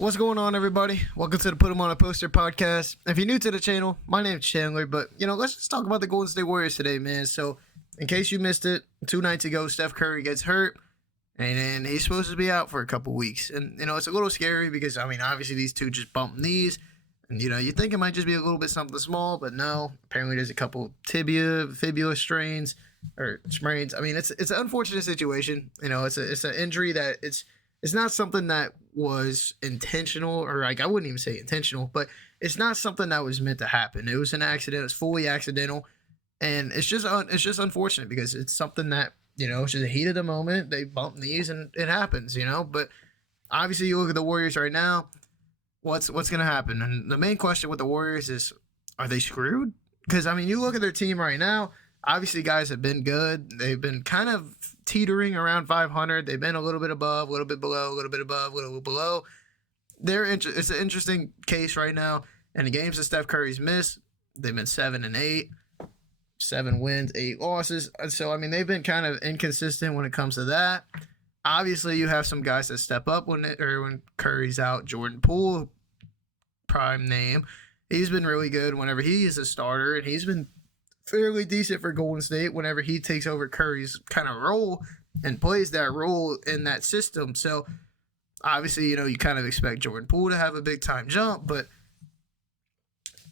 What's going on, everybody? Welcome to the Put 'em on a Poster podcast. If you're new to the channel, my name's Chandler, but, let's just talk about the Golden State Warriors today, man. So, in case you missed it, 2 nights ago, Steph Curry gets hurt, and then he's supposed to be out for a couple weeks. And, it's a little scary because, obviously these two just bumped knees, and, you think it might just be a little bit something small, but no. Apparently there's a couple fibula strains, or sprains. It's an unfortunate situation. It's an injury that it's not something that was intentional, or I wouldn't even say intentional, but it's not something that was meant to happen. It was an accident. It's fully accidental, and it's just unfortunate because it's something that it's just the heat of the moment. They bump knees and it happens, But obviously, you look at the Warriors right now. What's gonna happen? And the main question with the Warriors is, are they screwed? Because you look at their team right now. Obviously, guys have been good. They've been kind of teetering around 500. They've been a little bit above, a little bit below, a little bit above, a little bit below. It's an interesting case right now. And the games that Steph Curry's missed, they've been 7-8, 7 wins, 8 losses. So they've been kind of inconsistent when it comes to that. Obviously, you have some guys that step up when Curry's out. Jordan Poole, prime name, he's been really good whenever he is a starter, and he's been fairly decent for Golden State whenever he takes over Curry's kind of role and plays that role in that system. So obviously, you kind of expect Jordan Poole to have a big time jump, but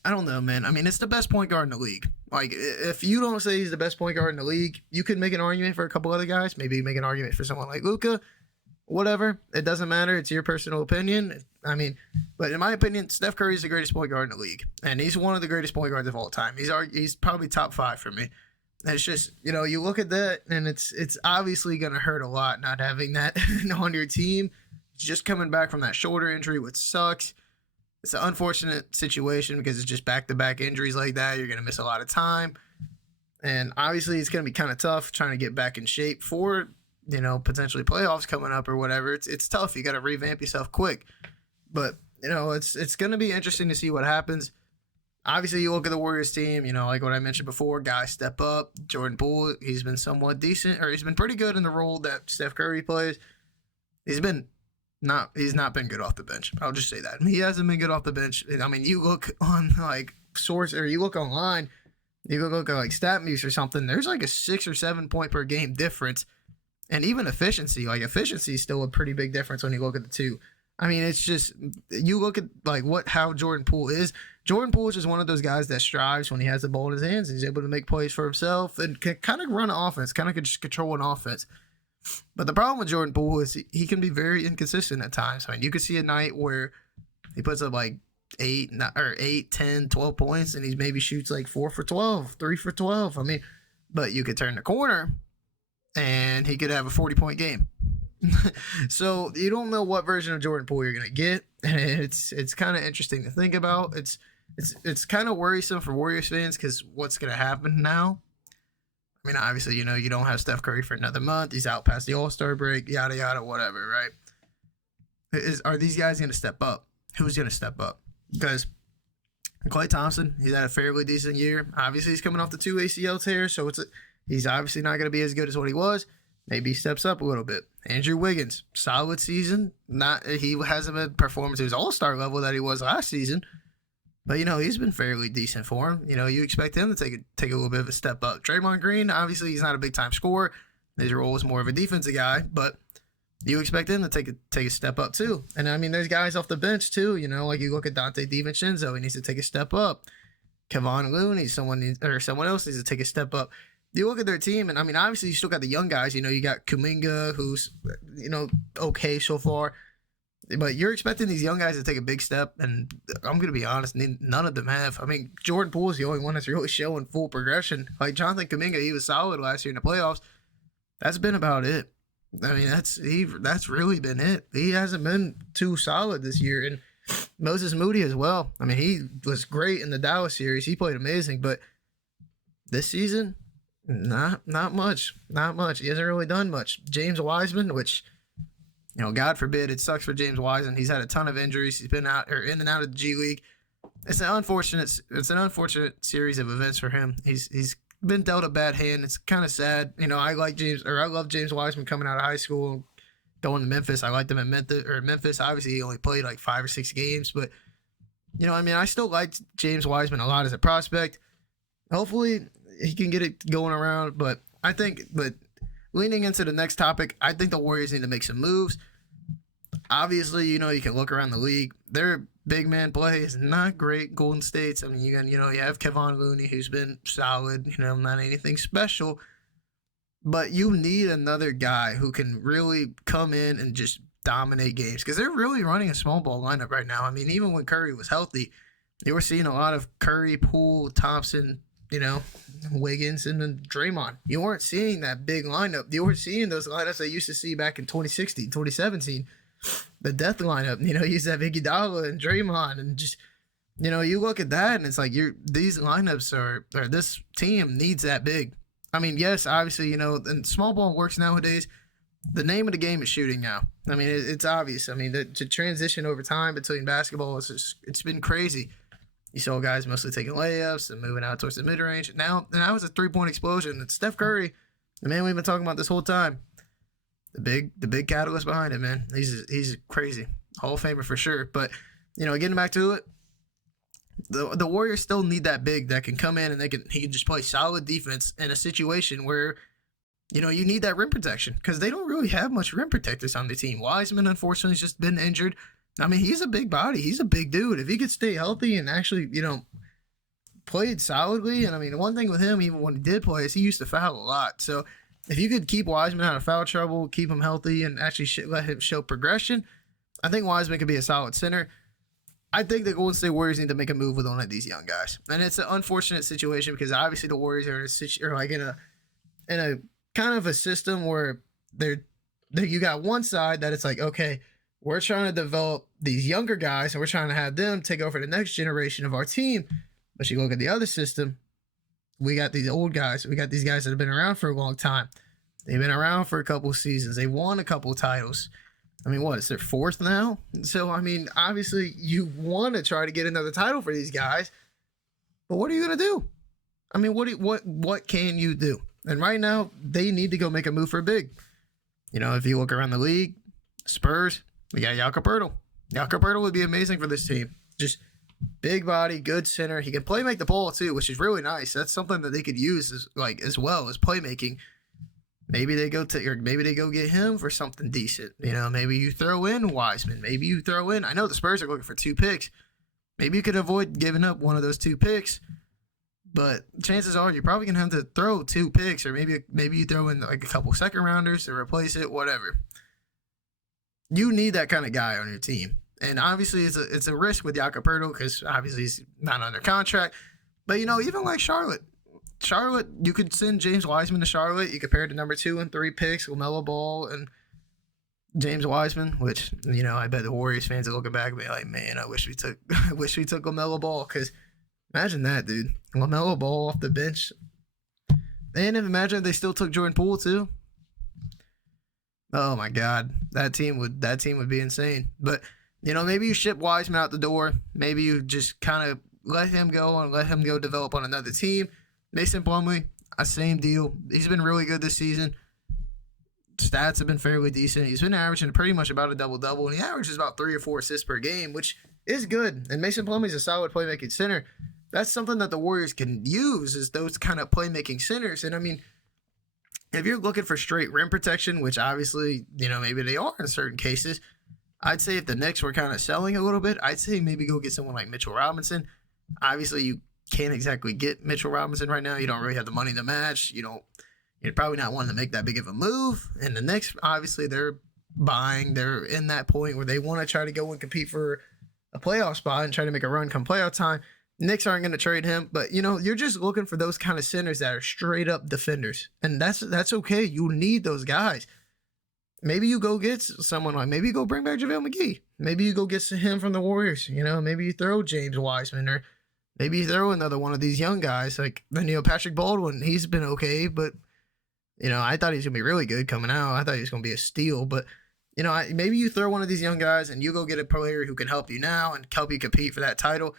I don't know, man. It's the best point guard in the league. Like, if you don't say he's the best point guard in the league, you could make an argument for a couple other guys. Maybe make an argument for someone like Luka. Whatever. It doesn't matter. It's your personal opinion. But in my opinion, Steph Curry is the greatest point guard in the league. And he's one of the greatest point guards of all time. He's probably top 5 for me. And it's just, you look at that, and it's obviously going to hurt a lot not having that on your team. Just coming back from that shoulder injury, which sucks. It's an unfortunate situation because it's just back-to-back injuries like that. You're going to miss a lot of time. And obviously, it's going to be kind of tough trying to get back in shape for potentially playoffs coming up or whatever. It's tough. You got to revamp yourself quick. But, it's going to be interesting to see what happens. Obviously, you look at the Warriors team, like what I mentioned before, guys step up. Jordan Poole, he's been somewhat decent, or he's been pretty good in the role that Steph Curry plays. He's not been good off the bench. I'll just say that. He hasn't been good off the bench. You look on source, or you look online, you look at StatMuse or something, there's a 6 or 7 point per game difference. And even efficiency is still a pretty big difference when you look at the two. It's just, you look at how Jordan Poole is. Jordan Poole is just one of those guys that strives when he has the ball in his hands. He's able to make plays for himself and can kind of run an offense, kind of just control an offense. But the problem with Jordan Poole is he can be very inconsistent at times. You could see a night where he puts up 8, 10, 12 points, and he maybe shoots 4 for 12, 3 for 12. But you could turn the corner and he could have a 40-point game. So you don't know what version of Jordan Poole you're gonna get, and it's kind of interesting to think about. It's kind of worrisome for Warriors fans because what's gonna happen now? Obviously, you don't have Steph Curry for another month. He's out past the All-Star break, yada yada, whatever, right? Are these guys gonna step up? Who's gonna step up? Because Klay Thompson, he's had a fairly decent year. Obviously, he's coming off the 2 ACL tears, so he's obviously not gonna be as good as what he was. Maybe he steps up a little bit. Andrew Wiggins, solid season. He hasn't been performing to his All-Star level that he was last season, but he's been fairly decent for him. You expect him to take a little bit of a step up. Draymond Green, obviously he's not a big time scorer. His role is more of a defensive guy, but you expect him to take a step up too. And there's guys off the bench too. You look at Dante DiVincenzo, he needs to take a step up. Kevon Looney, someone else needs to take a step up. You look at their team, and obviously you still got the young guys. You got Kuminga, who's okay so far, but you're expecting these young guys to take a big step, and I'm gonna be honest, none of them have. Jordan Poole is the only one that's really showing full progression. Jonathan Kuminga, he was solid last year in the playoffs. That's been about it. That's really been it. He hasn't been too solid this year, and Moses Moody as well. He was great in the Dallas series. He played amazing, but this season, not much. He hasn't really done much. James Wiseman, which, God forbid, it sucks for James Wiseman. He's had a ton of injuries. He's been in and out of the G League. It's an unfortunate series of events for him. He's been dealt a bad hand. It's kind of sad. I love James Wiseman coming out of high school. going to Memphis. I liked him at Memphis. Obviously, he only played like 5 or 6 games, but I still liked James Wiseman a lot as a prospect. Hopefully, he can get it going around. But leaning into the next topic, I think the Warriors need to make some moves. Obviously, you can look around the league. Their big man play is not great. Golden State's. I mean, you have Kevon Looney, who's been solid. Not anything special. But you need another guy who can really come in and just dominate games, because they're really running a small ball lineup right now. I mean, even when Curry was healthy, you were seeing a lot of Curry, Poole, Thompson, Wiggins, and then Draymond. You weren't seeing that big lineup. You were seeing those lineups I used to see back in 2016, 2017. The death lineup, you used to have Iguodala and Draymond, and just, you look at that and it's like these lineups or this team needs that big. I mean, yes, obviously, and small ball works nowadays. The name of the game is shooting now. I mean, it's obvious. I mean, to transition over time between basketball, it's been crazy. You saw guys mostly taking layups and moving out towards the mid-range. Now it's a three-point explosion. It's Steph Curry, the man we've been talking about this whole time. The big catalyst behind it, man. He's crazy. Hall of Famer for sure. But, getting back to it, the Warriors still need that big that can come in and he can just play solid defense in a situation where, you need that rim protection, because they don't really have much rim protectors on the team. Wiseman, unfortunately, has just been injured. I mean, he's a big body. He's a big dude. If he could stay healthy and actually, played solidly, and I mean, one thing with him, even when he did play, is he used to foul a lot. So if you could keep Wiseman out of foul trouble, keep him healthy, and actually let him show progression, I think Wiseman could be a solid center. I think the Golden State Warriors need to make a move with one of these young guys, and it's an unfortunate situation because obviously the Warriors are in a kind of a system where you got one side that it's like, okay, we're trying to develop these younger guys and we're trying to have them take over the next generation of our team. But you look at the other system, we got these old guys. We got these guys that have been around for a long time. They've been around for a couple of seasons. They won a couple of titles. I mean, what, it's their 4th now? So, I mean, obviously you want to try to get another title for these guys, but what are you going to do? I mean, what can you do? And right now, they need to go make a move for a big. If you look around the league, Spurs, we got Jakob Poeltl. Jakob Poeltl would be amazing for this team. Just big body, good center. He can make the ball too, which is really nice. That's something that they could use as well as playmaking. Maybe they go get him for something decent. Maybe you throw in Wiseman. Maybe you throw in. I know the Spurs are looking for 2 picks. Maybe you could avoid giving up one of those 2 picks. But chances are you're probably gonna have to throw 2 picks, or maybe you throw in like a couple second rounders to replace it. Whatever. You need that kind of guy on your team, and obviously it's a risk with Jakob Poeltl because obviously he's not under contract. But even like Charlotte, you could send James Wiseman to Charlotte. You compare the number 2 and 3 picks, LaMelo Ball and James Wiseman, which I bet the Warriors fans are looking back and be like, man, I wish we took LaMelo Ball, because imagine that, dude. LaMelo Ball off the bench. And imagine if they still took Jordan Poole too. Oh my God, that team would be insane. But maybe you ship Wiseman out the door. Maybe you just kind of let him go and let him go develop on another team. Mason Plumlee, same deal. He's been really good this season. Stats have been fairly decent. He's been averaging pretty much about a double-double, and he averages about 3 or 4 assists per game, which is good. And Mason Plumlee's a solid playmaking center. That's something that the Warriors can use, is those kind of playmaking centers. And I mean, if you're looking for straight rim protection, which obviously, maybe they are in certain cases, I'd say if the Knicks were kind of selling a little bit, I'd say maybe go get someone like Mitchell Robinson. Obviously, you can't exactly get Mitchell Robinson right now. You don't really have the money to match. You're probably not wanting to make that big of a move. And the Knicks, obviously, they're in that point where they want to try to go and compete for a playoff spot and try to make a run come playoff time. Knicks aren't going to trade him, but you're just looking for those kind of centers that are straight up defenders, and that's okay. You need those guys. Maybe you go get someone maybe you go bring back JaVale McGee. Maybe you go get him from the Warriors. Maybe you throw James Wiseman, or maybe you throw another one of these young guys like Patrick Baldwin. He's been okay, but I thought he was gonna be really good coming out. I thought he was gonna be a steal, but maybe you throw one of these young guys and you go get a player who can help you now and help you compete for that title.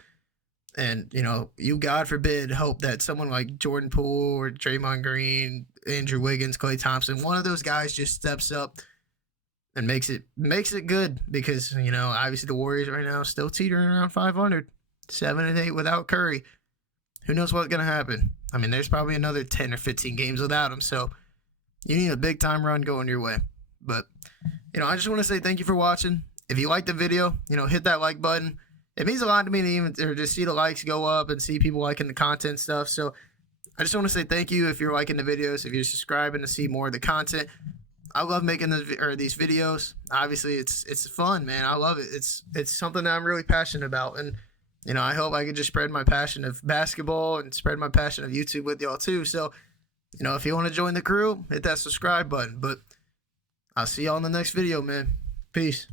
And, you, God forbid, hope that someone like Jordan Poole or Draymond Green, Andrew Wiggins, Klay Thompson, one of those guys just steps up and makes it good because, you know, obviously the Warriors right now still teetering around 500, 7-8 without Curry. Who knows what's gonna happen? I mean, there's probably another 10 or 15 games without him, so you need a big time run going your way. But, you know, I just want to say thank you for watching. If you liked the video, you know, hit that like button. It means a lot to me to even or just see the likes go up and see people liking the content stuff. So I just want to say thank you if you're liking the videos, if you're subscribing to see more of the content. I love making these videos. Obviously, it's fun, man. I love it. It's something that I'm really passionate about, and you know, I hope I can just spread my passion of basketball and spread my passion of YouTube with y'all too. So, you know, if you want to join the crew, hit that subscribe button. But I'll see y'all in the next video, man. Peace.